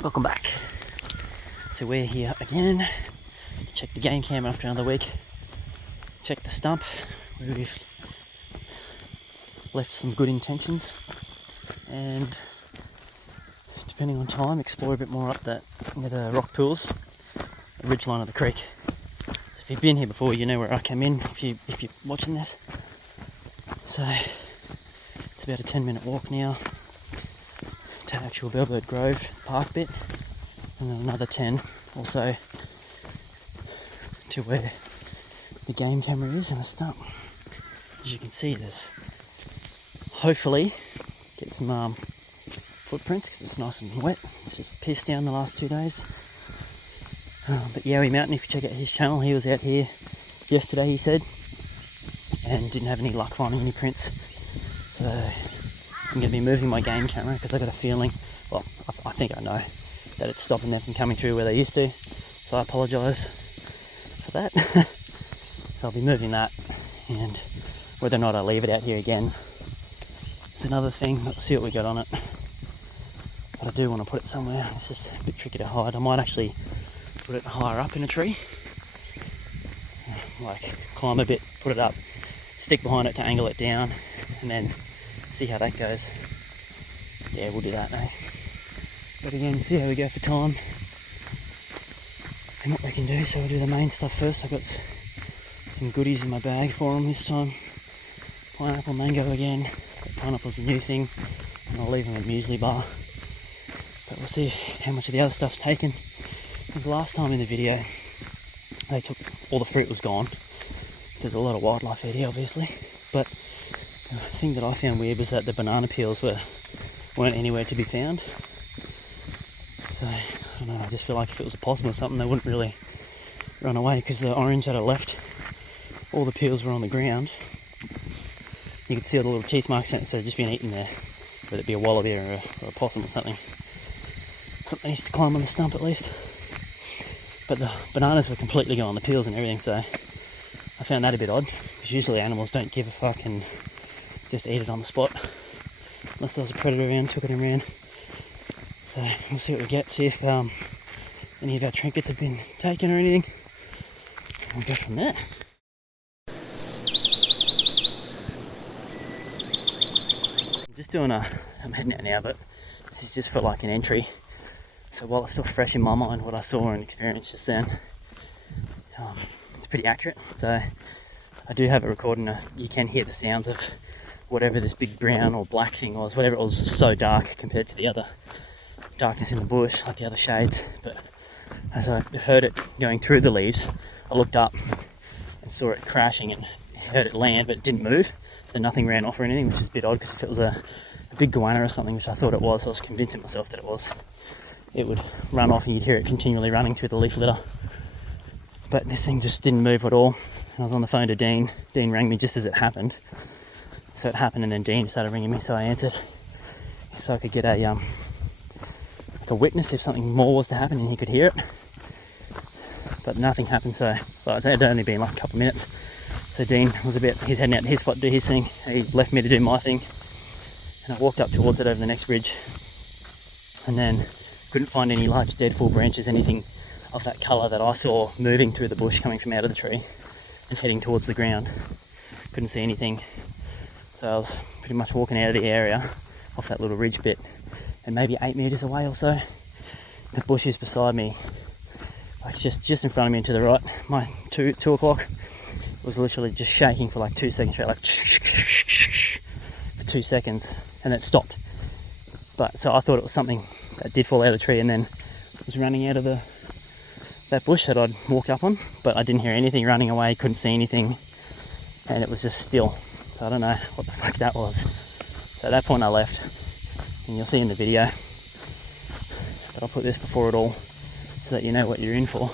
Welcome back. So we're here again to check the game cam after another week. Check the stump where we've left some good intentions, and depending on time, explore a bit more up that near the rock pools, the ridge line of the creek. So if you've been here before, you know where I came in if you're watching this. So it's about a 10-minute walk now to actual Bellbird Grove park bit, and then another 10 also to where the game camera is and the stump. As you can see, there's hopefully get some footprints because it's nice and wet. It's just pissed down the last 2 days. But Yowie Mountain, if you check out his channel, he was out here yesterday, he said, and didn't have any luck finding any prints. So I'm going to be moving my game camera because I got a feeling, well, I think I know, that it's stopping them from coming through where they used to. So I apologise for that. So I'll be moving that, and whether or not I leave it out here again, it's another thing. We'll see what we got on it. But I do want to put it somewhere. It's just a bit tricky to hide. I might actually put it higher up in a tree. Like climb a bit, put it up, stick behind it to angle it down, and then see how that goes. Yeah, we'll do that now. But again, see how we go for time and what we can do. So we'll do the main stuff first. I've got some goodies in my bag for them this time. Pineapple, mango again. Pineapple's a new thing, and I'll leave them a muesli bar. But we'll see how much of the other stuff's taken. Because last time in the video, they took all the fruit was gone. So there's a lot of wildlife out here, obviously. But the thing that I found weird was that the banana peels weren't anywhere to be found. So I don't know. I just feel like if it was a possum or something, they wouldn't really run away, because the orange that I left, all the peels were on the ground. You could see all the little teeth marks, so they've just been eaten there. Whether it be a wallaby or a possum or something. Something needs to climb on the stump at least. But the bananas were completely gone, the peels and everything, so I found that a bit odd, because usually animals don't give a fuck and just eat it on the spot. Unless there was a predator around, took it and ran. So we'll see what we get, see if any of our trinkets have been taken or anything. And we'll go from there. I'm heading out now, but this is just for like an entry. So while it's still fresh in my mind what I saw and experienced just then, it's pretty accurate. So I do have it recording. You can hear the sounds of whatever this big brown or black thing was, whatever it was, so dark compared to the other darkness in the bush, like the other shades. But as I heard it going through the leaves, I looked up and saw it crashing and heard it land, but it didn't move. So nothing ran off or anything, which is a bit odd, because if it was a big goanna or something, which I thought it was, I was convincing myself that it was, it would run off and you'd hear it continually running through the leaf litter. But this thing just didn't move at all. And I was on the phone to Dean. Dean rang me just as it happened. So it happened, and then Dean started ringing me, so I answered. So I could get a witness if something more was to happen and he could hear it. But nothing happened, so well, it had only been like a couple of minutes. So Dean was he's heading out to his spot to do his thing. He left me to do my thing. And I walked up towards it over the next bridge. And then couldn't find any large dead fall branches, anything of that colour that I saw moving through the bush coming from out of the tree and heading towards the ground. Couldn't see anything. So I was pretty much walking out of the area off that little ridge bit, and maybe 8 metres away or so, the bushes beside me, like just in front of me and to the right, my 2 o'clock, was literally just shaking for like 2 seconds straight, like for 2 seconds, and then it stopped. But so I thought it was something that did fall out of the tree and then was running out of that bush that I'd walked up on, but I didn't hear anything running away, couldn't see anything, and it was just still. So I don't know what the fuck that was. So at that point I left, and you'll see in the video, but I'll put this before it all so that you know what you're in for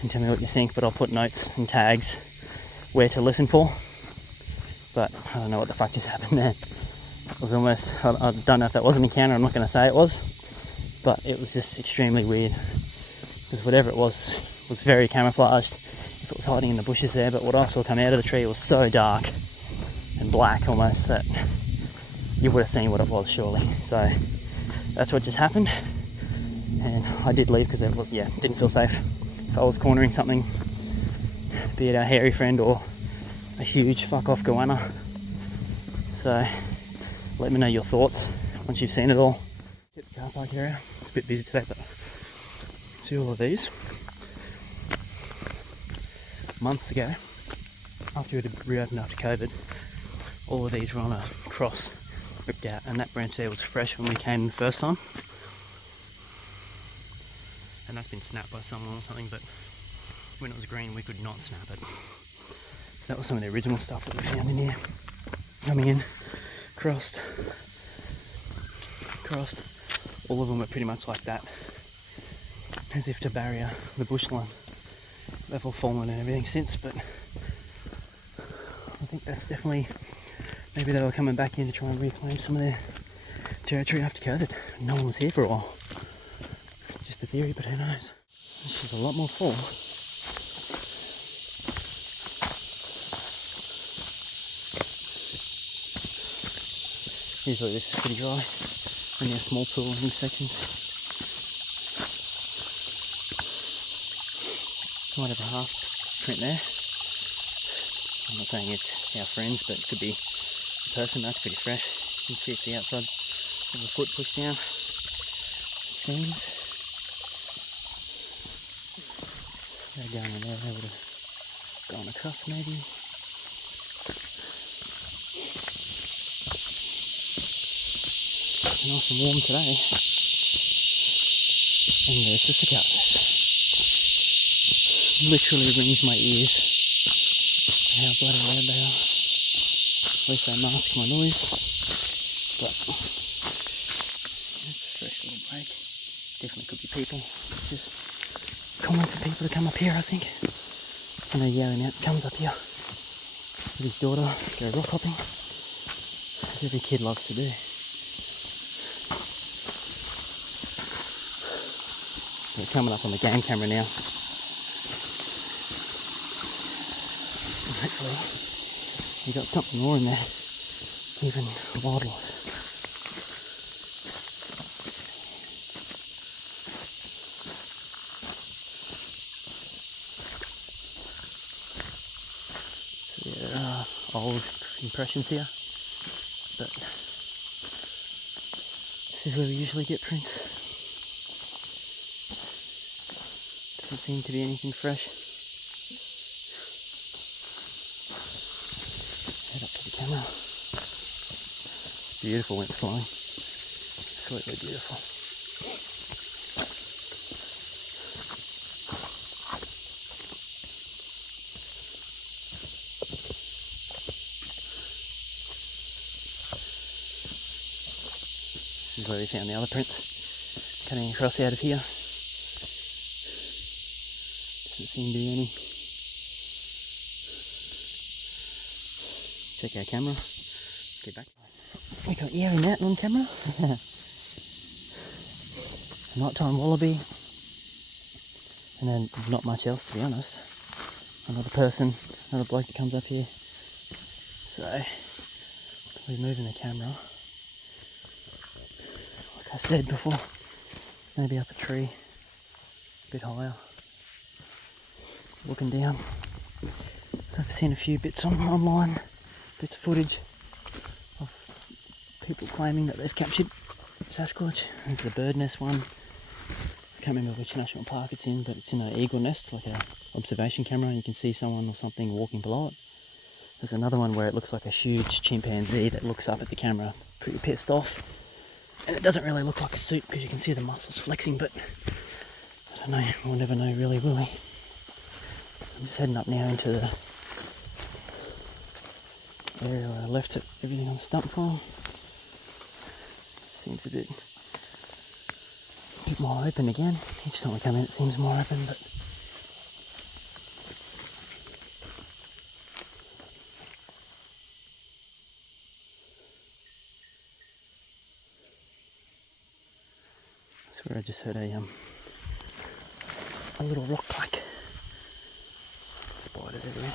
and tell me what you think. But I'll put notes and tags where to listen for. But I don't know what the fuck just happened there. It was almost, I don't know if that was an encounter, I'm not going to say it was, but it was just extremely weird, because whatever it was very camouflaged if it was hiding in the bushes there. But what I saw come out of the tree was so dark and black almost that you would have seen what it was surely. So that's what just happened. And I did leave because it was, didn't feel safe. If I was cornering something, be it a hairy friend or a huge fuck off goanna. So let me know your thoughts once you've seen it all. Get the car park area. It's a bit busy today, but see all of these. Months ago, after it had reopened after COVID, all of these were on a cross, ripped out, and that branch there was fresh when we came the first time. And that's been snapped by someone or something, but when it was green we could not snap it. That was some of the original stuff that we found in here. Coming in, crossed. All of them are pretty much like that, as if to barrier the bushline. They've all fallen and everything since, but I think that's definitely, maybe they were coming back in to try and reclaim some of their territory after COVID. No one was here for a while. Just a theory, but who knows. There's just a lot more fall. Usually this is pretty dry. Only a small pool in these sections. Might have a half print there. I'm not saying it's our friends, but it could be a person. That's pretty fresh. You can see it's the outside of the foot pushed down. It seems. They're going in there, they would have gone across maybe. It's nice and warm today. And there's the cicadas. Literally rings my ears. How bloody loud they are. At least they mask my noise. But it's a fresh little break. Definitely could be people. It's just common for people to come up here, I think. I know Yowie now comes up here with his daughter, go rock hopping, as every kid loves to do. They're coming up on the game camera now. And hopefully you got something more in there, even wildlife. So yeah, there are old impressions here, but this is where we usually get prints. Doesn't seem to be anything fresh. Head up to the camera. It's beautiful when it's flowing. Absolutely beautiful. This is where we found the other prints cutting across out of here. Doesn't seem to be any. Check our camera. Get back. We got Yowie and that on camera. A nighttime wallaby. And then not much else, to be honest. Another person, another bloke that comes up here. So we're moving the camera. Like I said before, maybe up a tree, a bit higher. Looking down. So I've seen a few bits online, bits of footage of people claiming that they've captured Sasquatch. There's the bird nest one. I can't remember which national park it's in, but it's in an eagle nest, like a observation camera, and you can see someone or something walking below it. There's another one where it looks like a huge chimpanzee that looks up at the camera, pretty pissed off. And it doesn't really look like a suit because you can see the muscles flexing, but I don't know, we'll never know really, will we? I'm just heading up now into the area where I left everything on the stump farm. Seems a bit more open again. Each time I come in it seems more open, but that's where I just heard a little rock clack. Spiders everywhere.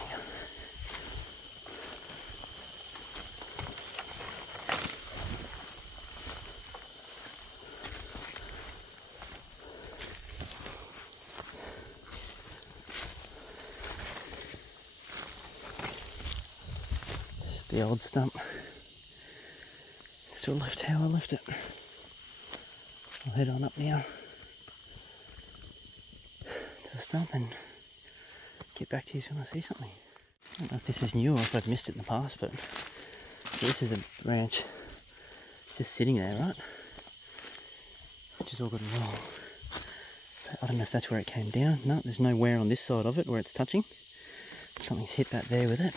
The old stump. Still left how I left it. I'll head on up now to the stump and get back to you when I see something. I don't know if this is new or if I've missed it in the past, but this is a branch just sitting there, right? Which is all good and well. But I don't know if that's where it came down. No, there's no wear on this side of it where it's touching. Something's hit that there with it.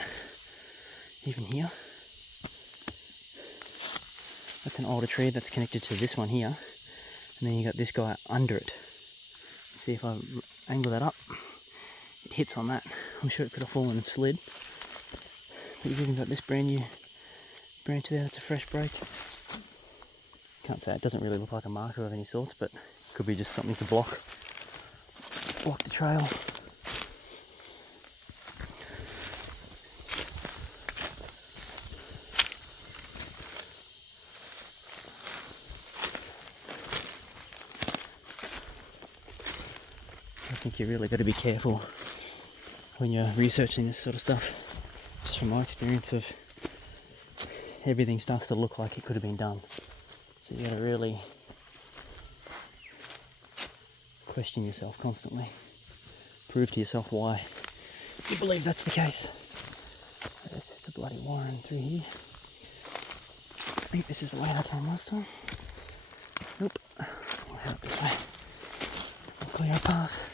Even here. That's an older tree that's connected to this one here. And then you got this guy under it. Let's see if I angle that up. It hits on that. I'm sure it could have fallen and slid. But you've even got this brand new branch there that's a fresh break. Can't say, it doesn't really look like a marker of any sorts, but it could be just something to block the trail. I think you really got to be careful when you're researching this sort of stuff. Just from my experience of everything starts to look like it could have been done. So you got to really question yourself constantly. Prove to yourself why you believe that's the case. It's a bloody warren through here. I think this is the way I came last time. Nope. I'll head up this way. I'll clear a path.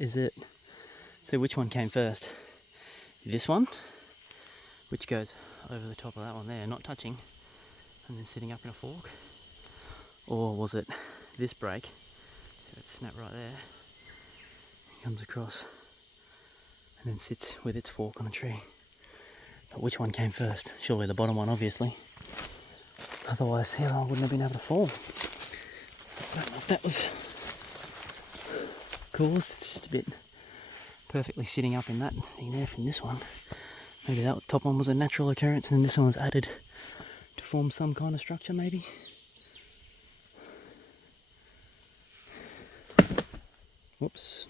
Is it, so which one came first? This one, which goes over the top of that one there, not touching, and then sitting up in a fork? Or was it this break, so it snapped right there, comes across, and then sits with its fork on a tree? But which one came first? Surely the bottom one, obviously. Otherwise, the other one wouldn't have been able to fall. I don't know if that was caused. It's just a bit perfectly sitting up in that thing there from this one. Maybe that top one was a natural occurrence and then this one was added to form some kind of structure, maybe. Whoops.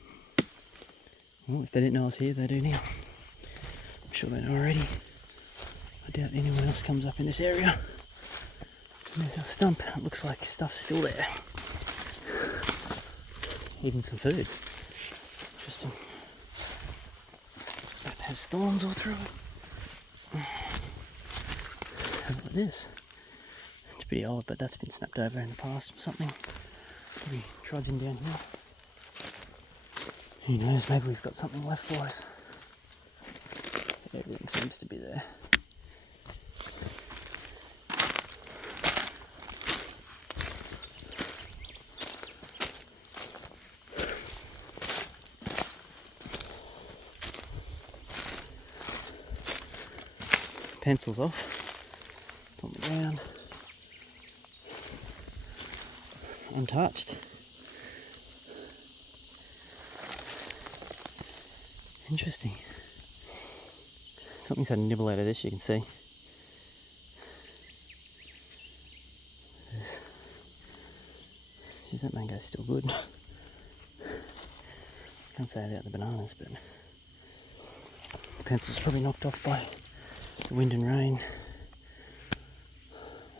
Well, if they didn't know I was here, they do now. I'm sure they know already. I doubt anyone else comes up in this area. And there's our stump. It looks like stuff's still there. Even some food. Interesting. That has thorns all through it. How about this? It's pretty old, but that's been snapped over in the past or something. Maybe trudging down here. Who knows, maybe we've got something left for us. Everything seems to be there. Pencils off. It's on the ground. Untouched. Interesting. Something's had a nibble out of this, you can see. Geez, that mango's still good. Can't say about the bananas, but the pencil's probably knocked off by the wind and rain.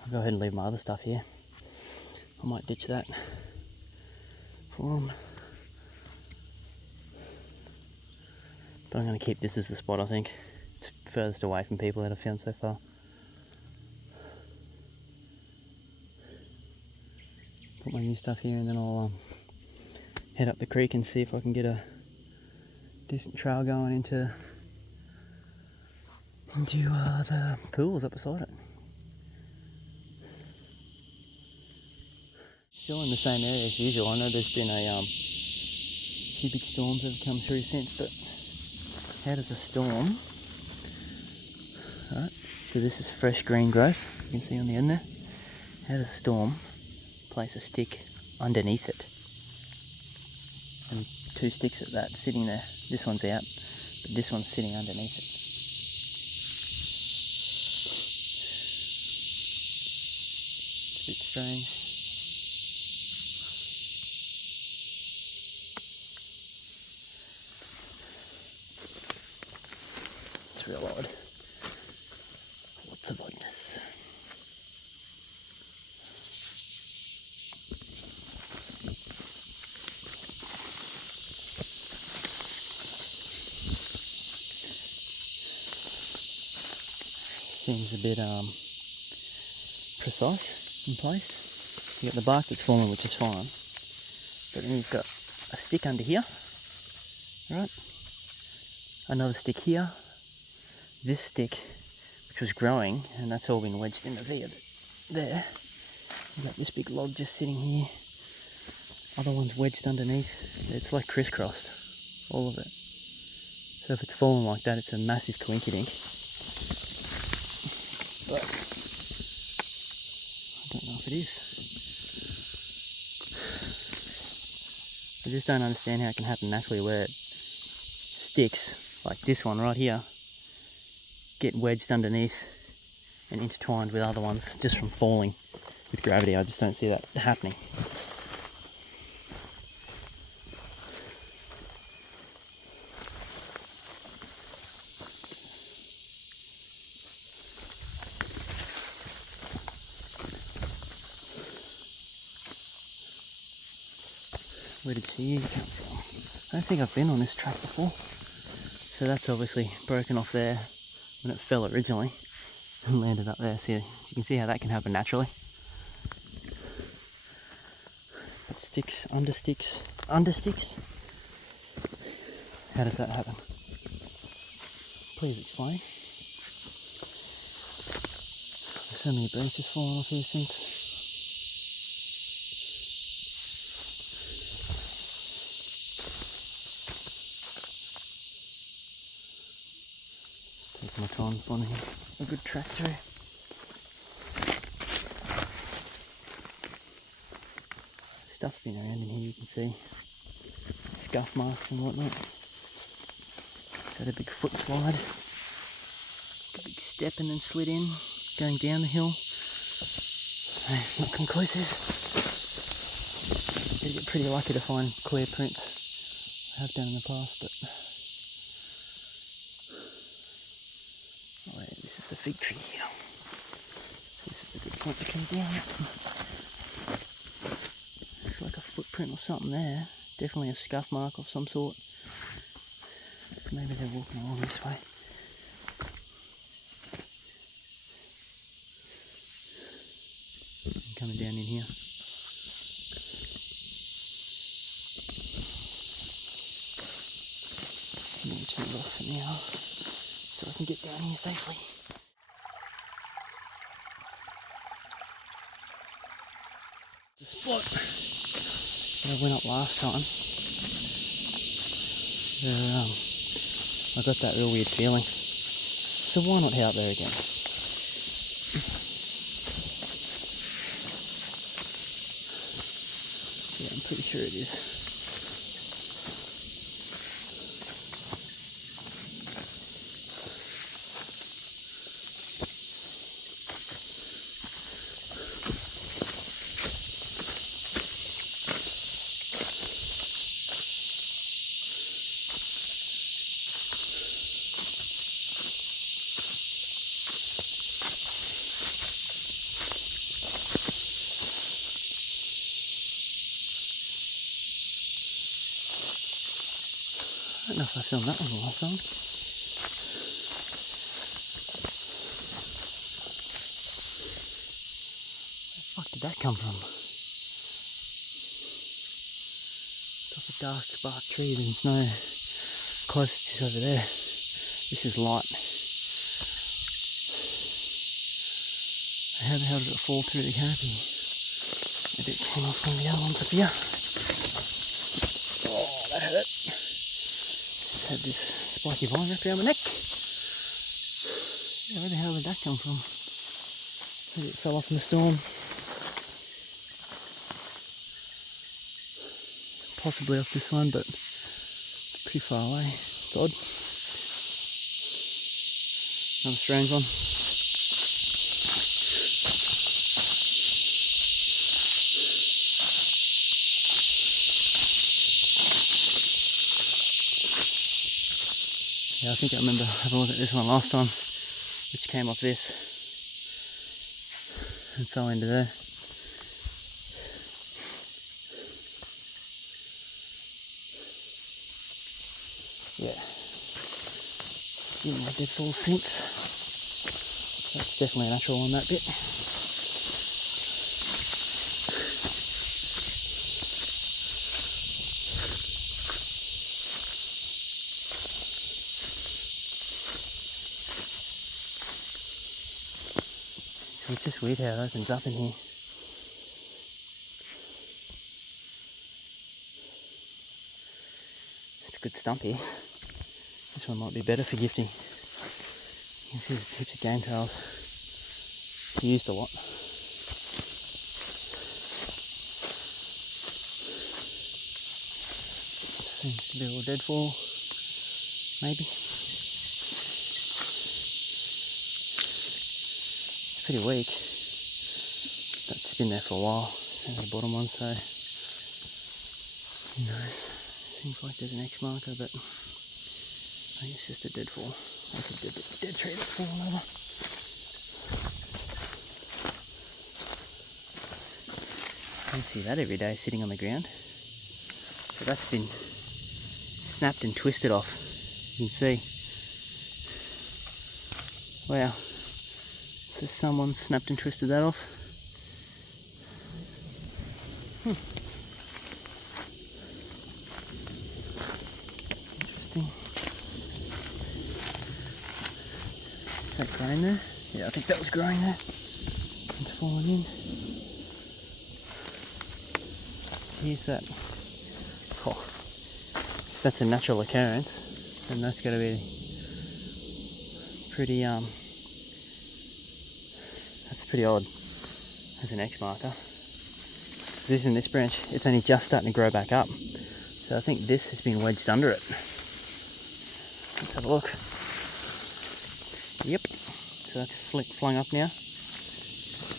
I'll go ahead and leave my other stuff here. I might ditch that for them. But I'm going to keep this as the spot, I think. It's furthest away from people that I've found so far. Put my new stuff here and then I'll head up the creek and see if I can get a decent trail going into the pools up beside it. Still in the same area as usual. I know there's been a few big storms that have come through since, but how does a storm, alright, so this is fresh green growth, you can see on the end there. How does a storm place a stick underneath it and 2 sticks of that sitting there. This one's out, but this one's sitting underneath it. It's a bit strange. It's real odd. Lots of oddness. Seems a bit precise and placed. You've got the bark that's fallen, which is fine, but then you've got a stick under here, right? Another stick here. This stick, which was growing, and that's all been wedged into there. You've got this big log just sitting here. Other one's wedged underneath. It's like crisscrossed, all of it. So if it's fallen like that, it's a massive coinkydink. But I don't know if it is. I just don't understand how it can happen naturally where sticks, like this one right here, get wedged underneath and intertwined with other ones just from falling with gravity. I just don't see that happening. Where did she come from? I don't think I've been on this track before. So that's obviously broken off there when it fell originally and landed up there. So you can see how that can happen naturally. But sticks, under sticks, under sticks? How does that happen? Please explain. There's so many branches falling off here since. Take my time finding a good track through. Stuff's been around in here, you can see scuff marks and whatnot. It's had a big foot slide, a big step and then slid in, going down the hill. Not conclusive. You get pretty lucky to find clear prints. I have done in the past, but this is the fig tree here. This is a good point to come down. Looks like a footprint or something there. Definitely a scuff mark of some sort. So maybe they're walking along this way. I'm coming down in here. I'm going to turn it off for now so I can get down here safely. The spot that I went up last time, I got that real weird feeling. So why not head out there again? Yeah, I'm pretty sure it is. I don't know if I filmed that one last time. Where the fuck did that come from? It's off a dark bark tree, there's no close to over there. This is light. How the hell did it fall through the canopy? Maybe it came off one of the other ones up here. Oh, that hurt. Had this spiky vine wrapped around my neck. Yeah, where the hell did that come from? Maybe it fell off in the storm. Possibly off this one, but Pretty far away. It's odd. Another strange one. Yeah, I think I remember having a look at this one last time, which came off this and fell into there. Yeah, in my deadfall since. That's definitely a natural on that bit. So it's just weird how it opens up in here. It's a good stump here. This one might be better for gifting. You can see there's heaps of game tails. Used a lot. Seems to be all deadfall, maybe. It's pretty weak. That's been there for a while. It's the bottom one, so who knows. Seems like there's an X marker, but I think it's just a deadfall. That's a dead tree that's fallen over. I can see that every day sitting on the ground. So that's been snapped and twisted off. You can see. Wow. So someone snapped and twisted that off. Interesting. Is that growing there? Yeah, I think that was growing there. It's fallen in. Here's that. Oh, if that's a natural occurrence, then that's got to be pretty that's pretty odd as an X marker. This in this branch, it's only just starting to grow back up, so I think this has been wedged under it. Let's have a look. Yep, so that's flung up now.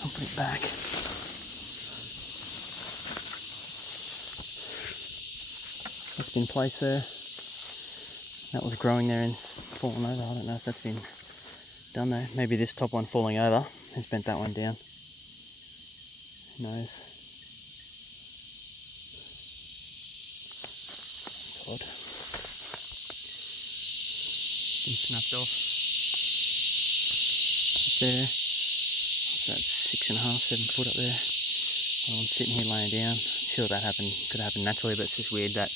I'll put it back. That's been placed there. That was growing there and it's fallen over. I don't know if that's been done there. Maybe this top one falling over has bent that one down. Who knows? It's odd. Been snapped off. Up there. So that's 6.5, 7 foot up there. I'm sitting here laying down. I'm sure that could happen naturally, but it's just weird that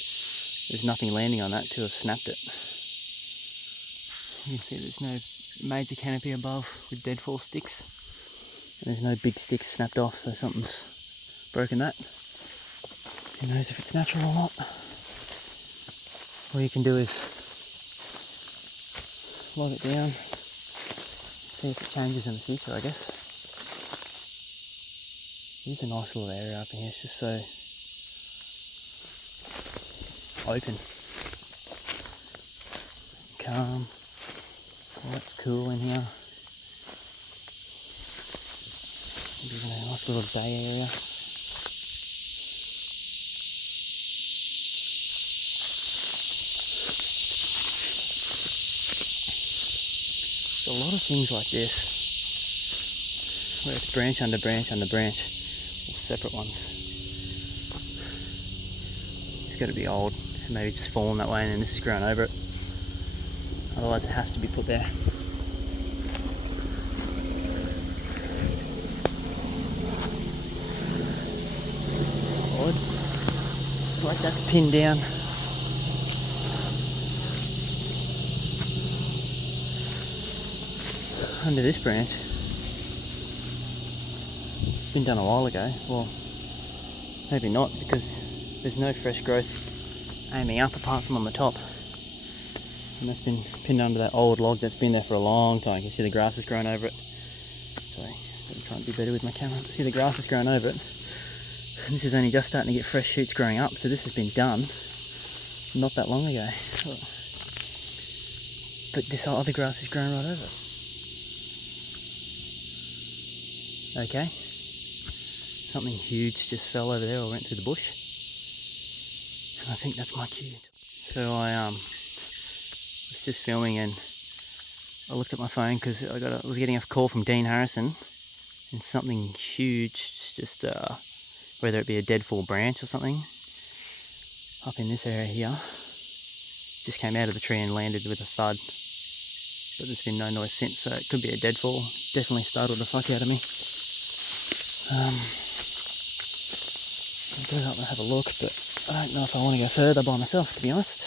there's nothing landing on that to have snapped it. You can see there's no major canopy above with deadfall sticks. And there's no big sticks snapped off, so something's broken that. Who knows if it's natural or not. All you can do is log it down, see if it changes in the future, I guess. It is a nice little area up in here, it's just so open, calm. Oh, it's cool in here. Even a nice little day area. A lot of things like this, where it's branch under branch under branch, or separate ones. It's got to be old, maybe just fallen that way and then this has grown over it. Otherwise it has to be put there. Odd. It's like that's pinned down. Under this branch. It's been done a while ago. Well, maybe not, because there's no fresh growth aiming up apart from on the top. And that's been pinned under that old log that's been there for a long time. You can see the grass has grown over it. Sorry, I'm trying to be better with my camera. See the grass has grown over it. And this is only just starting to get fresh shoots growing up, so this has been done not that long ago. But this other grass is growing right over it. Okay. Something huge just fell over there or went through the bush. And I think that's my cue. So I was just filming and I looked at my phone because I was getting a call from Dean Harrison, and something huge, just whether it be a dead fall branch or something, up in this area here, just came out of the tree and landed with a thud. But there's been no noise since, so it could be a dead fall. Definitely startled the fuck out of me. I'll go up and have a look, but I don't know if I want to go further by myself, to be honest.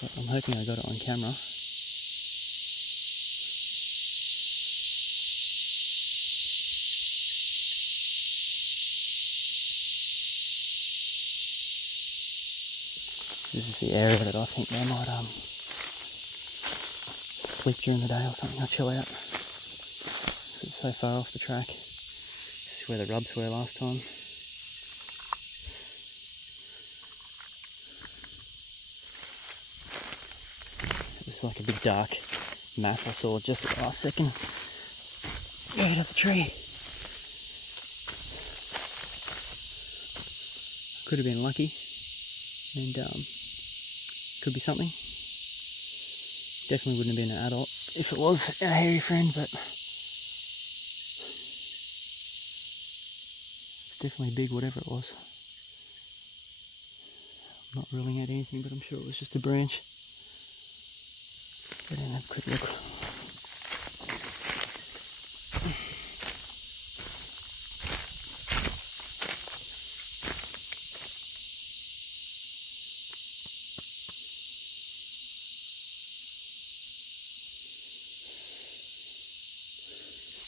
But I'm hoping I got it on camera. This is the area that I think they might sleep during the day or something, or chill out. It's so far off the track. This is where the rubs were last time. It's like a big dark mass I saw just at the last second. Right up the tree. Could have been lucky, and could be something. Definitely wouldn't have been an adult if it was our hairy friend, but it's definitely big, whatever it was. I'm not ruling out anything, but I'm sure it was just a branch. Go down and have a quick look.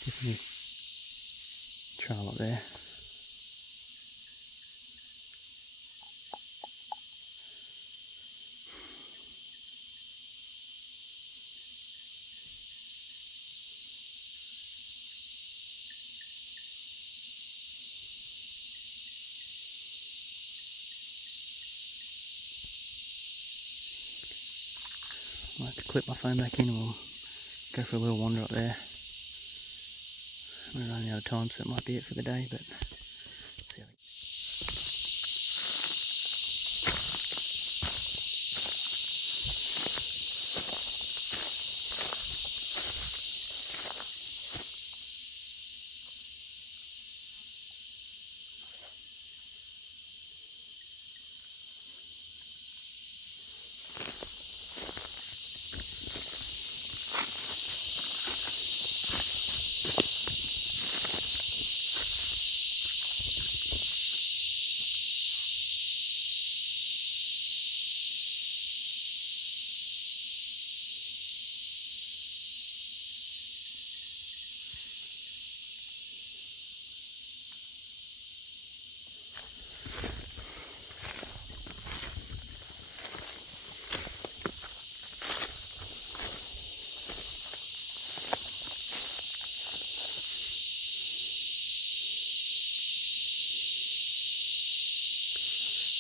Definitely trail up there. I might have to clip my phone back in and we'll go for a little wander up there. We're running out of time, so it might be it for the day, but let's see how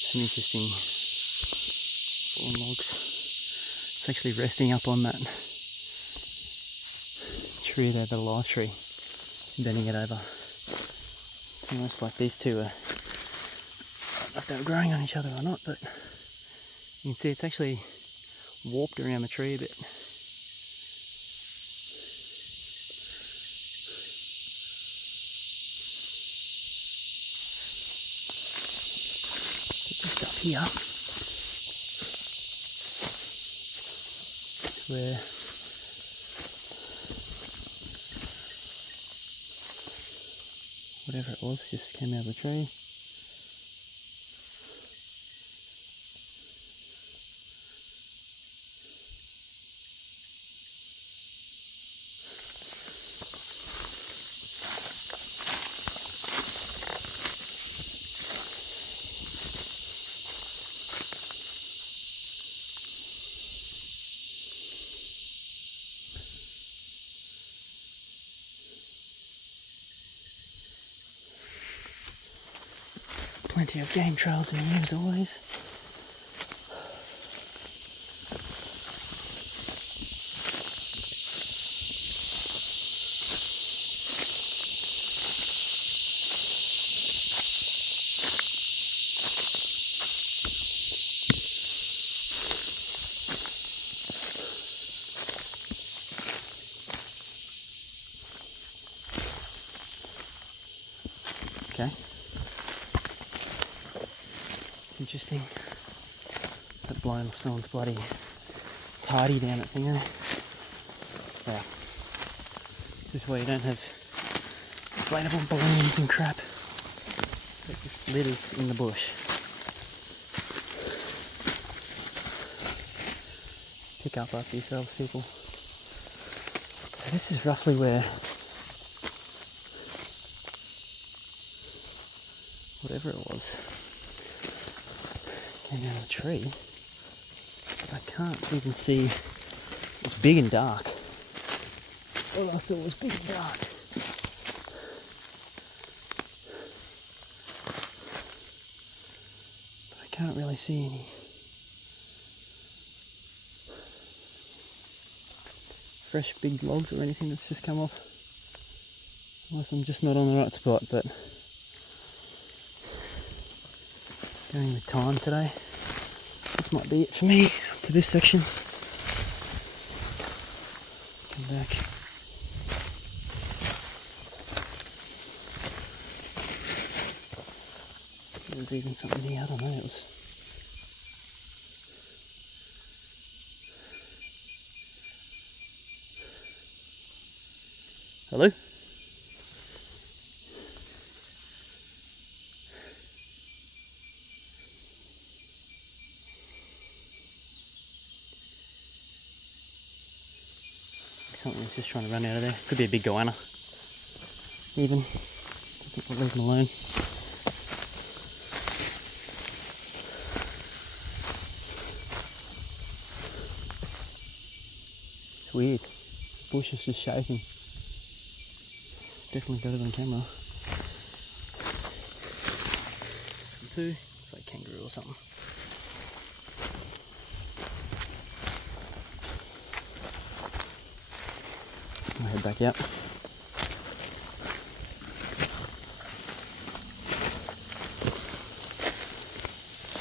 some interesting fallen logs. It's actually resting up on that tree there, the live tree, bending it over. It's almost like these two are, I don't know if they were growing on each other or not, but you can see it's actually warped around the tree a bit. Just up here, where whatever it was just came out of the tree. Plenty of game trails in here as always. Okay. It's interesting that blowing someone's bloody party down at Thingo. Yeah. This is where you don't have inflatable balloons and crap. It just litters in the bush. Pick up after yourselves, people. So this is roughly where whatever it was came out of the tree, but I can't even see. It's big and dark. All I saw was big and dark. But I can't really see any fresh big logs or anything that's just come off. Unless I'm just not on the right spot, but going with time today. This might be it for me up to this section. Come back. There was even something here, I don't know, it was... Hello? Something that's just trying to run out of there. Could be a big goanna. Even. I think we'll leave them alone. It's weird. The bush is just shaking. Definitely better than camera. Some poo. It's like kangaroo or something. I'll head back out.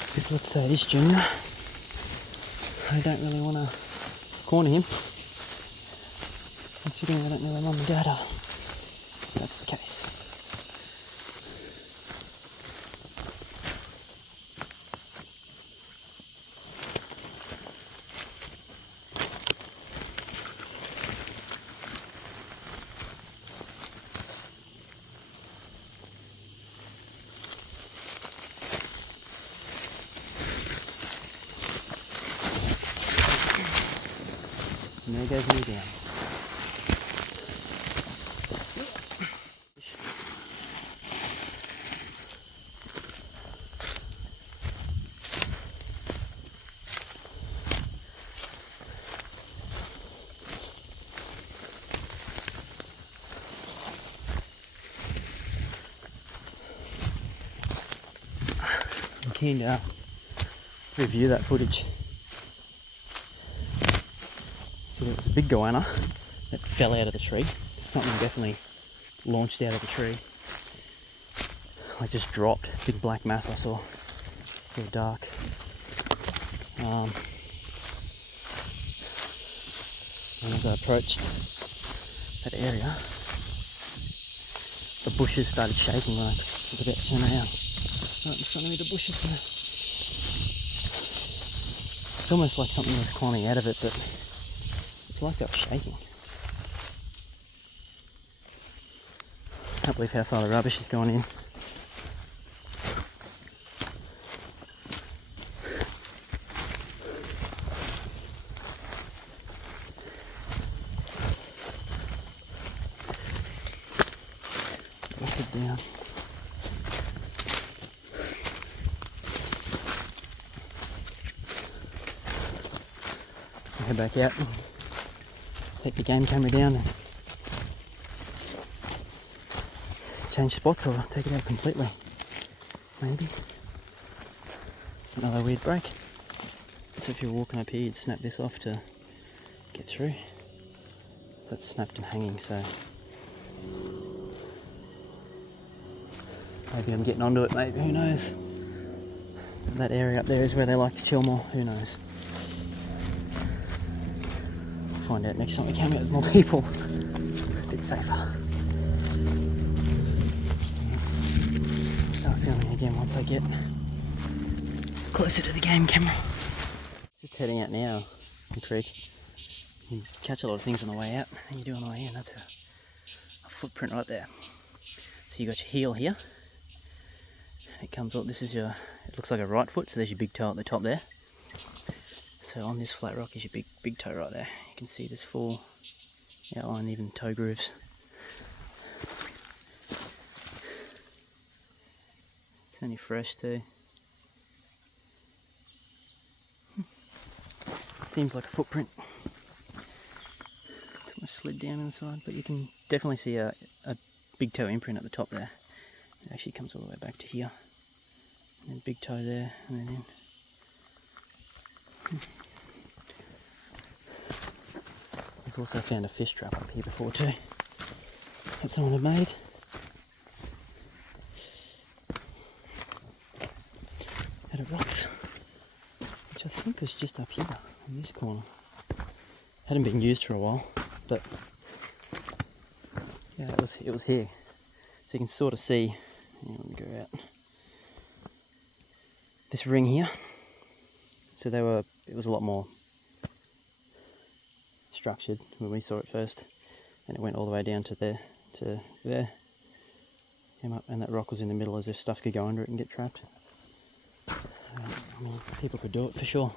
Because let's say this junior, I don't really want to corner him, considering I don't know where mum and dad are. That's the case. And there goes me down. I'm keen to review that footage. So there was a big goanna that fell out of the tree. Something definitely launched out of the tree. Like just dropped. Big black mass I saw. Very dark. And as I approached that area, the bushes started shaking when I was about to turn around. Right in front of me, the bushes there. It's almost like something was climbing out of it, but it's like they were shaking. Can't believe how far the rubbish has gone in. Look it down. I'll head back out. Take the game camera down and change spots or take it out completely. maybe. Another weird break. So if you're walking up here, you'd snap this off to get through. That's snapped and hanging, so maybe I'm getting onto it, maybe, who knows. That area up there is where they like to chill more, who knows. We'll find out next time we come out with more people. A bit safer. I'll start filming again once I get closer to the game camera. Just heading out now, the creek. You catch a lot of things on the way out, and you do on the way in. That's a footprint right there. So you got your heel here, and it comes up. This is your, it looks like a right foot, so there's your big toe at the top there. So on this flat rock is your big toe right there. You can see there's 4 outlined, even toe grooves. It's only fresh too. Seems like a footprint. Slid down inside, but you can definitely see a big toe imprint at the top there. It actually comes all the way back to here, and then big toe there, and then in. We've also found a fish trap up here before too, that someone had made. Out of rocks, which I think was just up here in this corner. Hadn't been used for a while. But yeah, it was here, so you can sort of see. Let me go out this ring here. So it was a lot more structured when we saw it first, and it went all the way down to there, came up, and that rock was in the middle as if stuff could go under it and get trapped. I mean, people could do it for sure,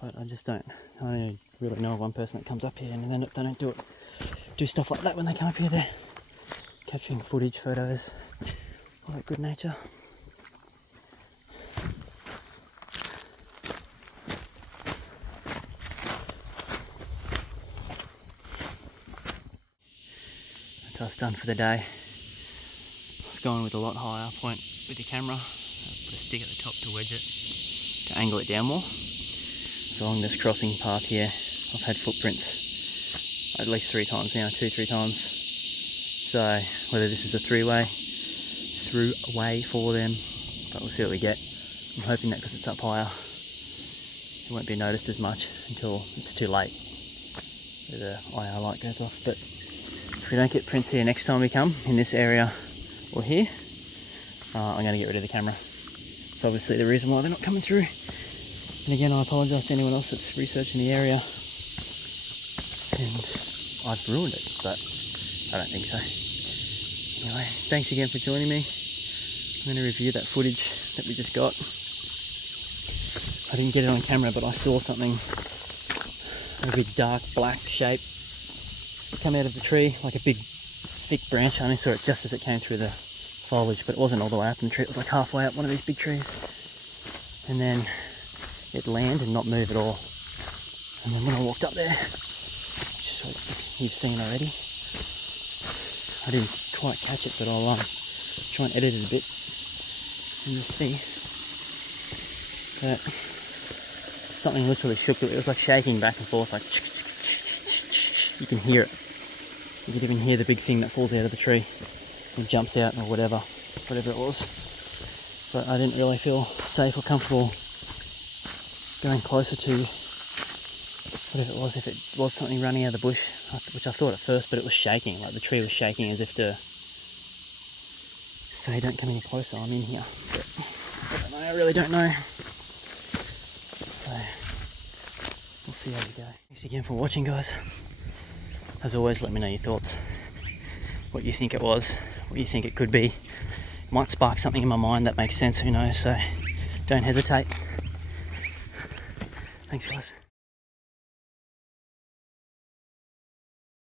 but I just don't. I only really know of one person that comes up here and they don't do stuff like that when they come up here. They're capturing footage, photos, all that good nature. That's us done for the day. I've gone with a lot higher point with the camera. Put a stick at the top to wedge it, to angle it down more. So along this crossing path here, I've had footprints at least 3 times now, 2-3 times. So whether this is a through way for them, but we'll see what we get. I'm hoping that because it's up higher, it won't be noticed as much until it's too late, where the IR light goes off. But if we don't get prints here next time we come, in this area or here, I'm going to get rid of the camera. It's obviously the reason why they're not coming through. And again, I apologise to anyone else that's researching the area, and I've ruined it, but I don't think so. Anyway, thanks again for joining me. I'm going to review that footage that we just got. I didn't get it on camera, but I saw something, a big dark black shape come out of the tree, like a big thick branch. I only saw it just as it came through the foliage, but it wasn't all the way up in the tree. It was like halfway up one of these big trees. And then it land and not move at all. And then when I walked up there, which is what you've seen already, I didn't quite catch it, but I'll try and edit it a bit and you'll see that something literally shook it. It was like shaking back and forth, like you can hear it. You can even hear the big thing that falls out of the tree and jumps out, or whatever it was. But I didn't really feel safe or comfortable going closer to whatever it was. If it was something running out of the bush, which I thought at first, but it was shaking, like the tree was shaking as if to say, don't come any closer, I'm in here. But I don't know, I really don't know. So we'll see how we go. Thanks again for watching, guys. As always, let me know your thoughts, what you think it was, what you think it could be. It might spark something in my mind that makes sense, who knows, so don't hesitate. Thanks, guys.